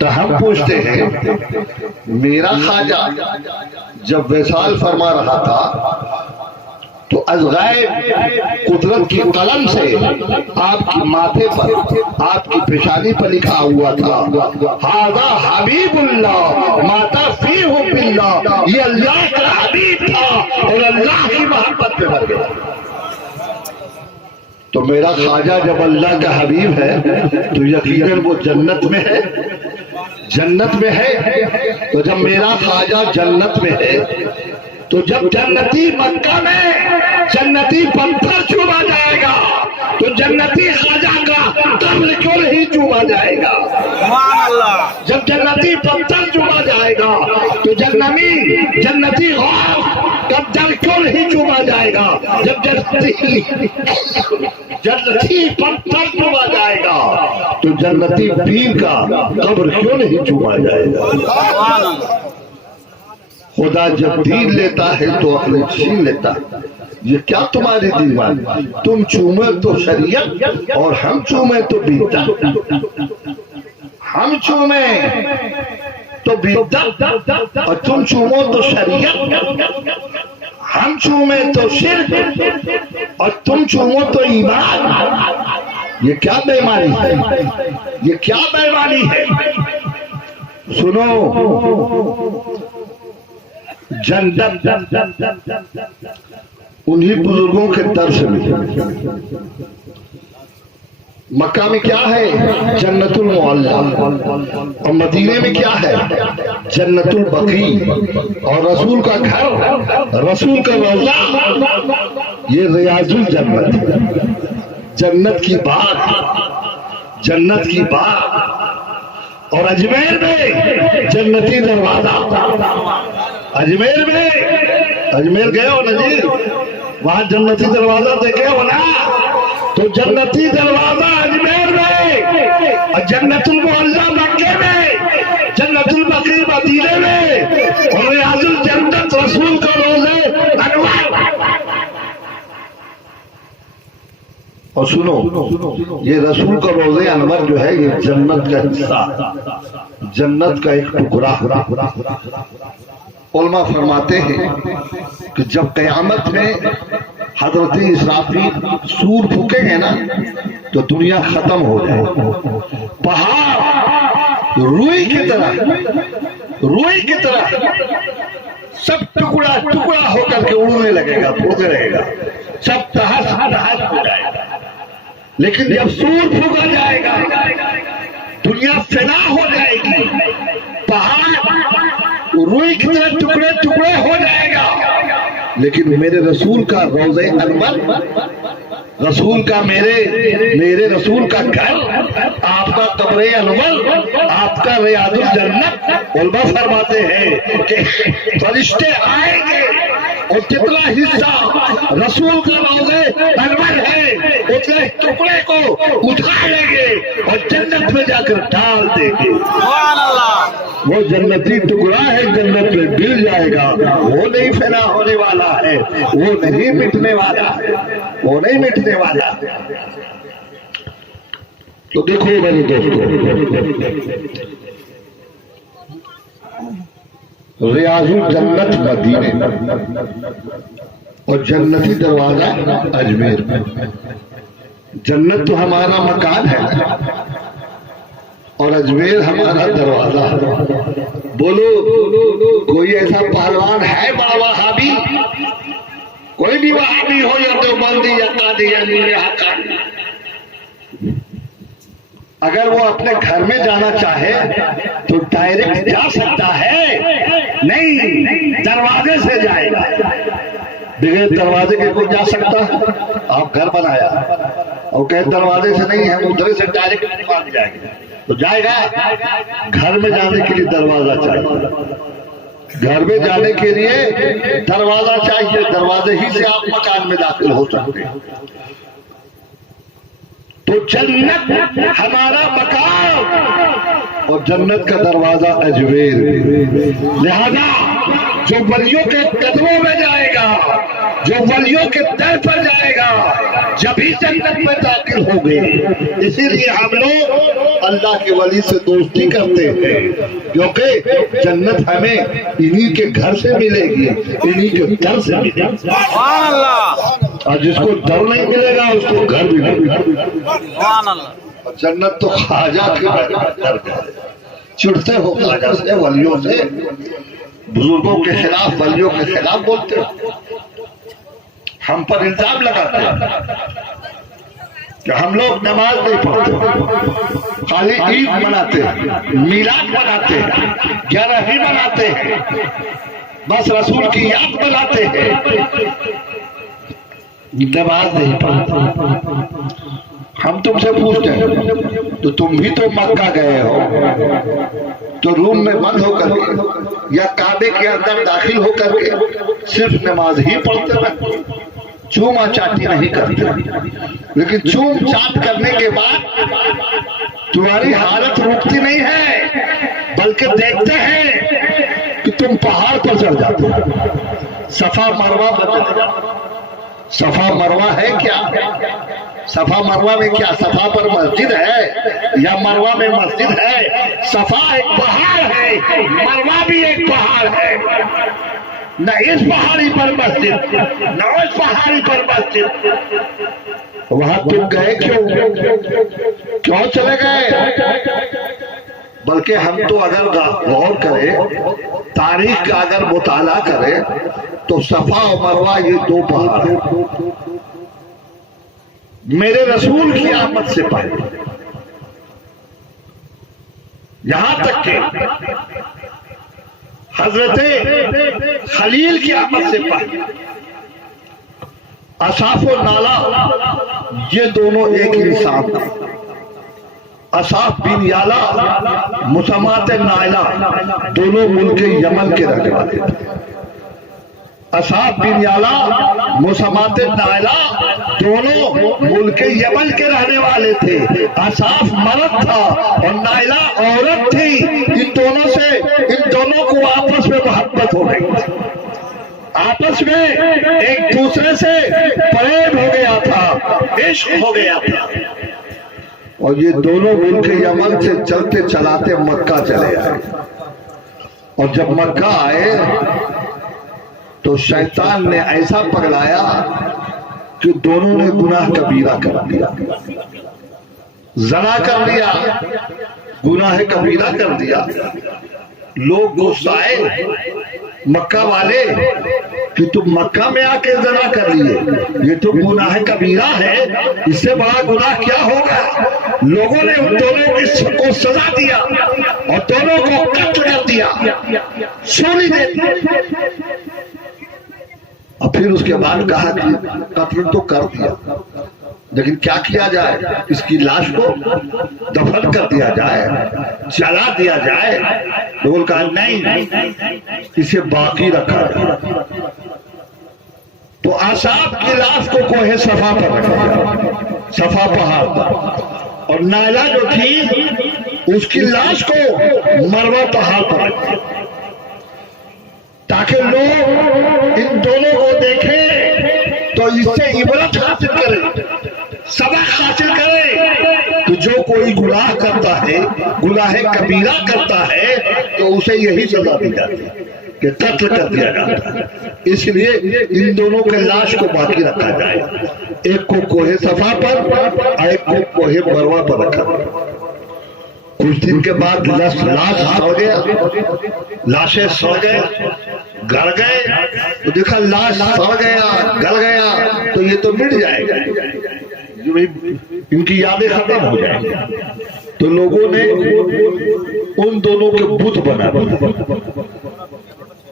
तो हम पूछते हैं, मेरा ख्वाजा जब विसाल फरमा रहा था तो अज़गायब कुदरत की कलम से आपके माथे पर, आपकी पेशानी पर लिखा हुआ था, हाज़ा हबीबुल्लाह माता फीहु बिल्लाह। ये अल्लाह का हबीब था और अल्लाह की मोहब्बत में मर गया। तो मेरा ख्वाजा जब अल्लाह का हबीब है तो यकीनन वो जन्नत में है, जन्नत में है। तो जब मेरा ख्वाजा जन्नत में है तो जब जन्नती मक्का में जन्नती पत्थर चूमा जाएगा तो जन्नती ख्वाजा का कब्र क्यों नहीं चूमा जाएगा? जब जन्नती पत्थर चूमा जाएगा तो जन्नती कब जल क्यों नहीं चूमा जाएगा? जब जन्नती पत्थर चूमा जाएगा तो जन्नती पीर का कब्र क्यों नहीं चूमा जाएगा? खुदा जब दीन लेता है तो अपने छीन लेता है। ये क्या तुम्हारी दीवान, तुम चूमे तो शरीयत और हम चूमे तो बिद्दत। हम चूमे तो बिद्दत और तुम चूमो तो शरीयत। हम चूमे तो शिर्क और तुम चूमो तो ईमान। ये क्या बेईमानी है? ये क्या बेईमानी है? सुनो, जन्नत उन्हीं बुजुर्गों के दर से मिली। मक्का में क्या है? जन्नतुल मुअल्ला। और मदीने में क्या है? जन्नतुल बकी। और रसूल का घर, रसूल का रौज़ा, ये रियाजुल जन्नत, जन्नत की बात, जन्नत की बात। और अजमेर में जन्नती दरवाजा, अजमेर में, अजमेर गए हो ना जी, वहां जन्नती दरवाजा देखे हो ना? तो जन्नती दरवाजा अजमेर में और जन्नतुल मुअल्ला मक्के में, जन्नतुल बकी मदीने में और रियाजुल जन्नत रसूल का रोज़े अनवर। और सुनो, ये रसूल का रोज़े अनवर जो है ये जन्नत का हिस्सा, जन्नत का एक टुकड़ा। उलमा फरमाते हैं कि जब क़यामत में हज़रत इसराफील सूर फूकेंगे ना तो दुनिया खत्म हो जाए। पहाड़ रुई की तरह सब टुकड़ा टुकड़ा होकर के उड़ने लगेगा, फूकने लगेगा, सब तहस नहस हो जाएगा। लेकिन जब सूर फूका जाएगा दुनिया फिना हो जाएगी, पहाड़ रुई की तरह टुकड़े टुकड़े हो जाएगा। लेकिन मेरे रसूल का रोज़े अनवर, रसूल का मेरे रसूल का घर, आपका कब्रे अनवर, आपका रियाजुल जन्नत। उलमा फरमाते हैं कि फरिश्ते आएंगे और जितना हिस्सा रसूल का रोज़े अनवर है उतने टुकड़े को उठा लेंगे और जन्नत में जाकर डाल देंगे। वो जन्नती टुकड़ा है, जन्नत में मिल जाएगा। वो नहीं फना होने वाला है, वो नहीं मिटने वाला है, वो नहीं मिटने वाला। तो देखो मेरे दोस्तों, रियाजुल जन्नत मदीने और जन्नती दरवाजा अजमेर में। जन्नत तो हमारा मकान है और अजमेर हमारा दरवाजा है। बोलो, कोई ऐसा पहलवान है बड़ा वहाबी? कोई भी वहाबी हो या देवबंदी या कादियानी या हक्कानी, अगर वो अपने घर में जाना चाहे तो डायरेक्ट जा सकता है? नहीं, दरवाजे से जाएगा। बगैर दरवाजे के कोई जा सकता है? आप घर बनाया और कहे दरवाजे से नहीं है, उधर से डायरेक्ट भाग जाएगा तो जाएगा? घर में जाने के लिए दरवाजा चाहिए, घर में जाने के लिए दरवाजा चाहिए। दरवाजे ही से आप मकान में दाखिल हो सकते हैं। तो जन्नत हमारा मकान और जन्नत का दरवाजा अजमेर। लिहाजा जो वलियों के कदमों में जाएगा, जो वलियों के दर पर जाएगा, जब ही जन्नत में दाखिल होंगे। इसीलिए हम लोग अल्लाह के वली से दोस्ती करते हैं, क्योंकि जन्नत हमें इन्हीं के घर से मिलेगी, इन्हीं के दर से मिलेगी। और जिसको दर नहीं मिलेगा उसको घर भी नहीं मिलेगा। जन्नत तो ख्वाजा के दर है। चिढ़ते हो ख्वाजा से, वलियों से, बुजुर्गों के खिलाफ, वलियों के खिलाफ बोलते हो, हम पर इल्जाम लगाते हैं कि हम लोग नमाज नहीं पढ़ते, खाली ईद मनाते हैं, मीलाद मनाते हैं, 11वीं मनाते हैं, बस रसूल की याद मनाते हैं, नमाज नहीं पढ़ते। हम तुमसे पूछते हैं तो तुम भी तो मक्का गए हो, तो रूम में बंद होकर के या काबे के अंदर दाखिल होकर के सिर्फ नमाज ही पढ़ते हैं, चूमा चाटी नहीं करते। लेकिन चूम चाट करने के बाद तुम्हारी हालत रुकती नहीं है, बल्कि देखते हैं कि तुम पहाड़ पर चढ़ जाते हो, सफा मरवा पर। सफा मरवा है क्या? सफा मरवा में क्या सफा पर मस्जिद है या मरवा में मस्जिद है? सफा एक पहाड़ है, मरवा भी एक पहाड़ है। न इस पहाड़ी पर मस्जिद, न उस पहाड़ी पर मस्जिद। वहां तुम गए क्यों चले गए? बल्कि हम तो अगर गौर करें, तारीख का अगर मुताला करें, तो सफा और मरवा ये 2 पहाड़ हैं। मेरे रसूल की आमद से पहले, यहां तक के हजरत खलील की आमद से पहले असाफ और नाला ये दोनों एक ही इंसान थे। असाफ बिन याला, मुसमात नायला दोनों मुल्क यमन के रहने वाले थे। असाफ बिन याला, मुसमात नायला दोनों मुल्क यमन के रहने वाले थे। असाफ मर्द था और नायला औरत थी। इन दोनों को आपस में मोहब्बत हो गई, आपस में एक दूसरे से प्रेम हो गया था, इश्क हो गया था। और ये दोनों मुल्क यमन से चलते चलाते मक्का चले आए। और जब मक्का आए तो शैतान ने ऐसा पगलाया कि दोनों ने गुनाह कबीरा कर दिया, ज़ना कर दिया, गुनाह कबीरा कर दिया। लोग गुस्साए मक्का वाले कि तुम मक्का में आके ज़ना कर लिए, ये तो गुनाह कबीरा है, इससे बड़ा गुनाह क्या होगा। लोगों ने उन दोनों को सजा दिया और दोनों को कत्ल कर दिया, सूली दे दी। और फिर उसके बाद कहा कि कत्ल तो कर दिया, लेकिन क्या किया जाए, इसकी लाश को दफन कर दिया जाए, जला दिया जाए। लोगों कहा नहीं, इसे बाकी रखा जाए। तो आसाफ की लाश को कोहे सफा पर रखा गया, सफा पहाड़ पर, और नायला जो थी उसकी लाश को मरवा पहाड़ पर रखा, ताकि लोग इन दोनों को देखें तो इससे इबरत हासिल करें, सबक हासिल करें कि जो कोई गुनाह करता है, गुनाह कबीरा करता है, तो उसे यही सजा दी जाती है कि कत्ल कर दिया जाता है। इसलिए इन दोनों के लाश को बाकी रखा जाए, एक को कोहे सफा पर और एक को कोहे मरवा पर रखा। कुछ दिन के बाद लाश सड़ गया, लाशें सड़ गए, गल गए, तो देखा लाश सड़ गया, गल गया, तो ये तो मिट जाएगा, इनकी यादें खत्म हो जाएंगी। तो लोगों ने उन दोनों के बुत बना दिए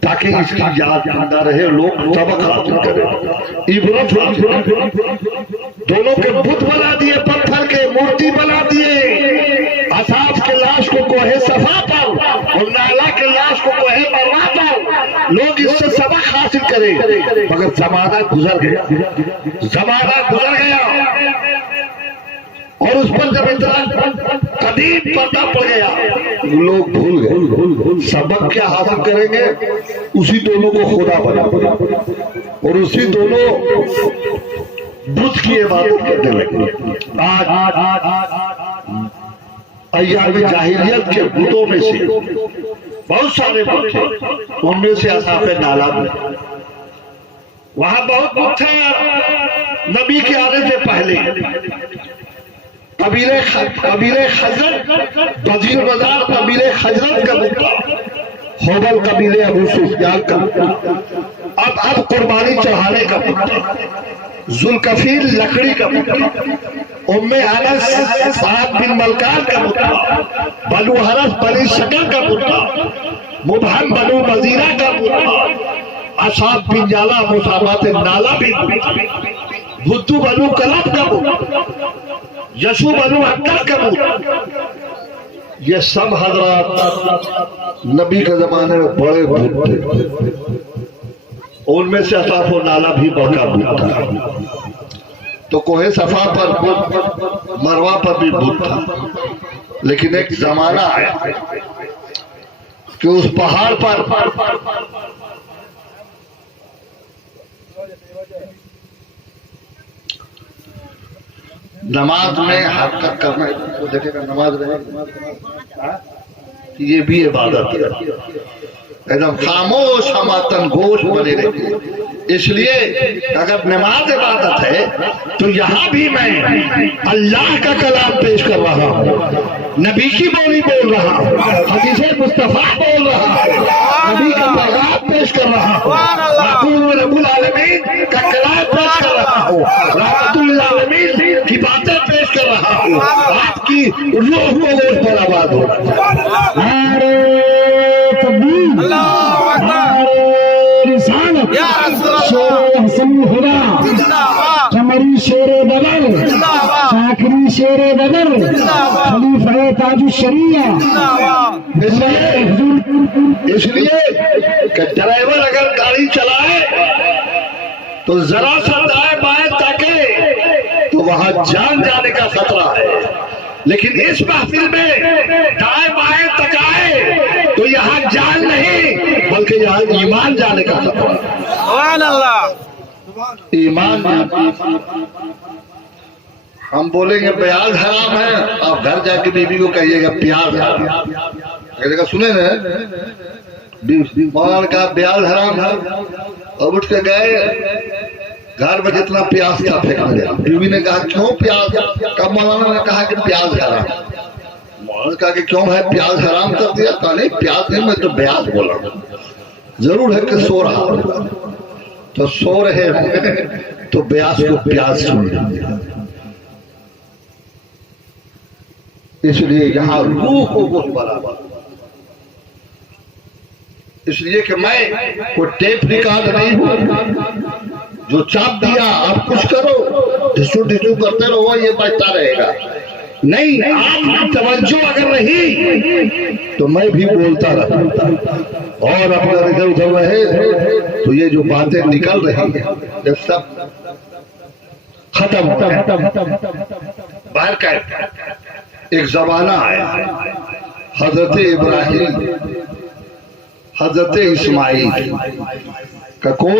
ताकि इसकी याद जिंदा रहे, लोग सबक हासिल करें, इबरत हासिल करें। दोनों के बुत बना दिए, पत्थर के मूर्ति बना दिए। असाफ के लाश को कोहे सफा पर और नाला के लाश को कोहे मरवा पर। लोग इससे सबक हासिल करें, मगर जमाना गुजर गया, जमाना गुजर गया और उस पर जब इतना कदीम पर्दा पड़ गया, लोग भूल गए। सबक क्या हासिल करेंगे, उसी दोनों को खुदा बना और उसी दोनों बुत की इबादत करने लगे। आज अय्यामी जाहिलियत के बुतों में से बहुत सारे बुत थे, उनमें से असाफे नाला भी, वहां बहुत बुत थे नबी के आने से पहले। कबीले खजरत, वजीर बाजार कबीले खजरत का बुत था, होबल कबीले अबू सुफियान का, अब कुर्बानी चढ़ाने का बुत था, जुल्कफील लकड़ी का बुत था, उम्मे अनस साद बिन मलकान का बुत था, बनु हरस बनी शकल का बुत था, मुबहम बनु वजीरा का बुत था, असाब बिन जाला मुसाबात नाला बिन भुद्दू बनु कलब का बुत, यशु बनु अक्कर का बुत। ये सब हजरात नबी के जमाने में बड़े बुत थे, उनमें से असाफो नाला भी बड़ा बुत था। तो कोहे सफा पर बुत, मरवा पर भी बुत था। लेकिन एक जमाना आया कि उस पहाड़ पर नमाज में हरकत करना, देखेगा नमाज में ये भी इबादत है, एकदम खामोश हमातन गोश बने रहते। इसलिए अगर नमाज इबादत है तो यहाँ भी मैं अल्लाह का कलाम पेश कर रहा हूँ, नबी की बोली बोल रहा हूँ, हदीस मुस्तफा बोल रहा हूँ, नबी का पैगाम पेश कर रहा हूँ, रब्बुल आलमीन का कलाम पेश कर रहा हूँ, रहमतुल आलमीन की बातें पेश कर रहा हूँ। आपकी रूह को गोश पर आबाद हो। कमरी शेर बदर, शाकरी शेर बदर, खलीफा ताजु शरिया। इसलिए कि ड्राइवर अगर गाड़ी चलाए तो जरा सा दाएं बाएं ताके तो वहां जान जाने का खतरा है, लेकिन इस महफिल में दाएं बाएं तकाए तो यहाँ जान नहीं बल्कि यहाँ ईमान जाने का खतरा है। ईमान हम बोलेंगे प्याज हराम है, आप घर जाके बीबी को कहिएगा प्याज हराम, कहिएगा सुने ना मौलाना का प्याज हराम है, अब उठ के गए घर में जितना प्याज था फेंकने गया। बीवी ने कहा क्यों प्याज, कब मौलाना ने कहा कि प्याज हराम, मौलाना कहा कि क्यों है प्याज हराम कर दिया, कहा नहीं प्याज नहीं मैं तो ब्याज बोला, जरूर है कि सो रहा तो सो रहे होंगे तो ब्याज को प्याज सुन लेंगे। इसलिए यहाँ रूह को कुछ बराबर, इसलिए कि मैं कोई टेप रिकॉर्ड नहीं हूं जो चाप दिया आप कुछ करो ढिसू ढिसू करते रहो ये बचता रहेगा। नहीं, आपकी तवज्जो अगर रही तो मैं भी बोलता रहूंगा और अपना इधर उधर रहे तो ये जो बातें निकल रही है ये सब खत्म हो गया। बाहर का एक जमाना आया, हजरत इब्राहिम हजरत इस्माइल का कौन